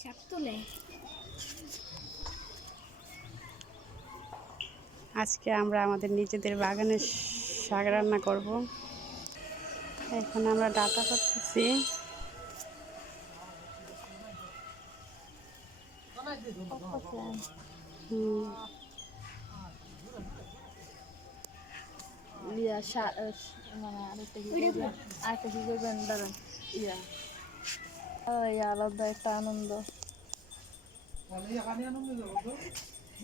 চাপ তোলে আজকে আমরা আমাদের নিজেদের বাগানে শাক রান্না করব। এখন আমরা ডাটা করতেছি। ইয়া মানে আরেকটা কি করবেন আরেকটা কি করবেন দাঁড়ান। ইয়া। ওই আলাদা একটা আনন্দ।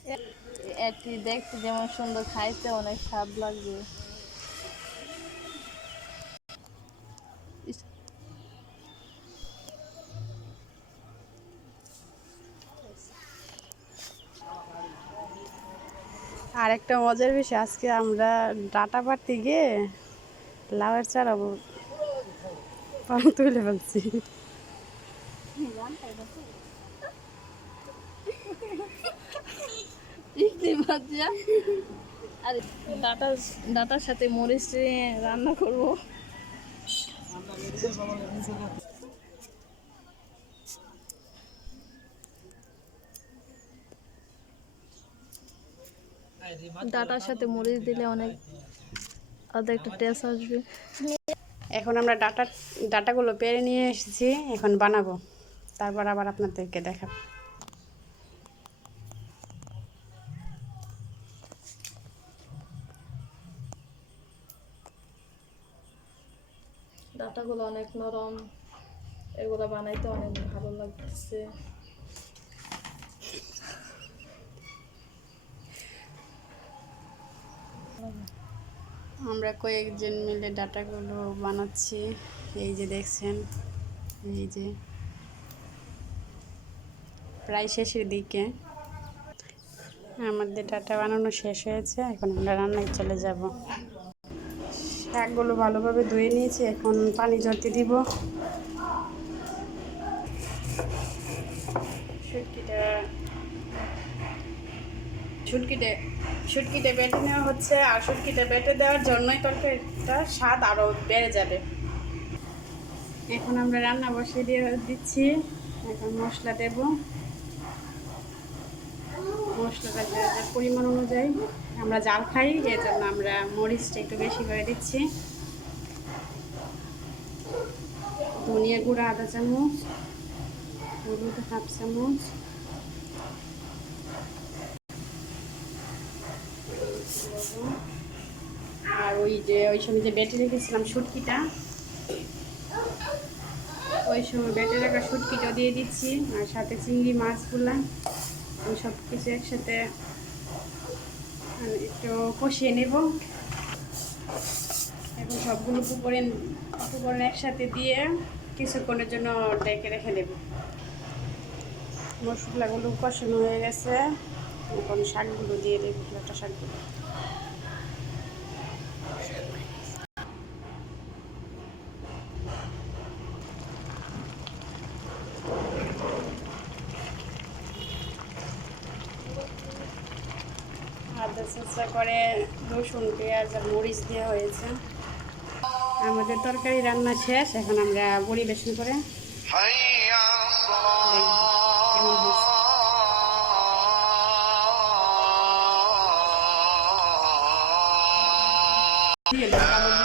এ- একটি দেখতে যেমন সুন্দর, খাইতে অনেক স্বাদ লাগবে। আর একটা মজার বিষয়, আজকে আমরা ডাটা পাড়তে গিয়ে লাউয়ের চারা তুলে ফেলছি। আর সাথে মরিচ রান্না করব। ডাটার সাথে মরিচ দিলে অনেক আলাদা একটা টেস্ট আসবে। এখন আমরা ডাটা ডাটাগুলো পেরে নিয়ে এসেছি, এখন বানাবো। তারপর আবার আপনাদেরকে দেখাবো। ডাটাগুলো অনেক নরম। এগুলো বানাইতে অনেক ভালো লাগছে আমরা কয়েকজন মিলে ডাটাগুলো বানাচ্ছি। এই যে দেখছেন এই যে প্রায় শেষের দিকে। আমাদের ডাটা বানানো শেষ হয়েছে, এখন আমরা রান্নায় চলে যাব। শাকগুলো ভালোভাবে ধুয়ে নিয়েছি, এখন পানি ঝরতে দিব। শুটকিটা শুটকিতে শুটকিতে বেটে নেওয়া হচ্ছে, আর শুটকিতে বেটে দেওয়ার জন্যই তরকারিটা স্বাদ আরও বেড়ে যাবে। এখন আমরা রান্না বসিয়ে দিয়ে দিচ্ছি, এখন মশলা দেব। মশলাটা যে যে পরিমাণ অনুযায়ী আমরা জাল খাই, এর জন্য আমরা মরিচটা একটু বেশি করে দিচ্ছি। ধনিয়া গুঁড়া আধা চামচ, হলুদ হাফ চামচ। আর ওই যে, ওই সময় যে বেটে রেখেছিলাম শুটকিটা, ওই সময় বেটে রাখা শুটকিটাও দিয়ে দিচ্ছি, আর সাথে চিংড়ি মাছগুলা। ওই সব কিছু একসাথে একটু কষিয়ে নেব। এবং সবগুলো উপকরণ উপকরণ একসাথে দিয়ে কিছুক্ষণের জন্য ডেকে রেখে দেব। মশলাগুলো কষানো হয়ে গেছে। এখন শাকগুলো দিয়ে দেবো একটা শাকগুলো। চেষ্টা করে রসুন পেঁয়াজ আর মরিচ দেওয়া হয়েছে আমাদের তরকারি রান্না শেষ এখন আমরা পরিবেশন করে Yeah.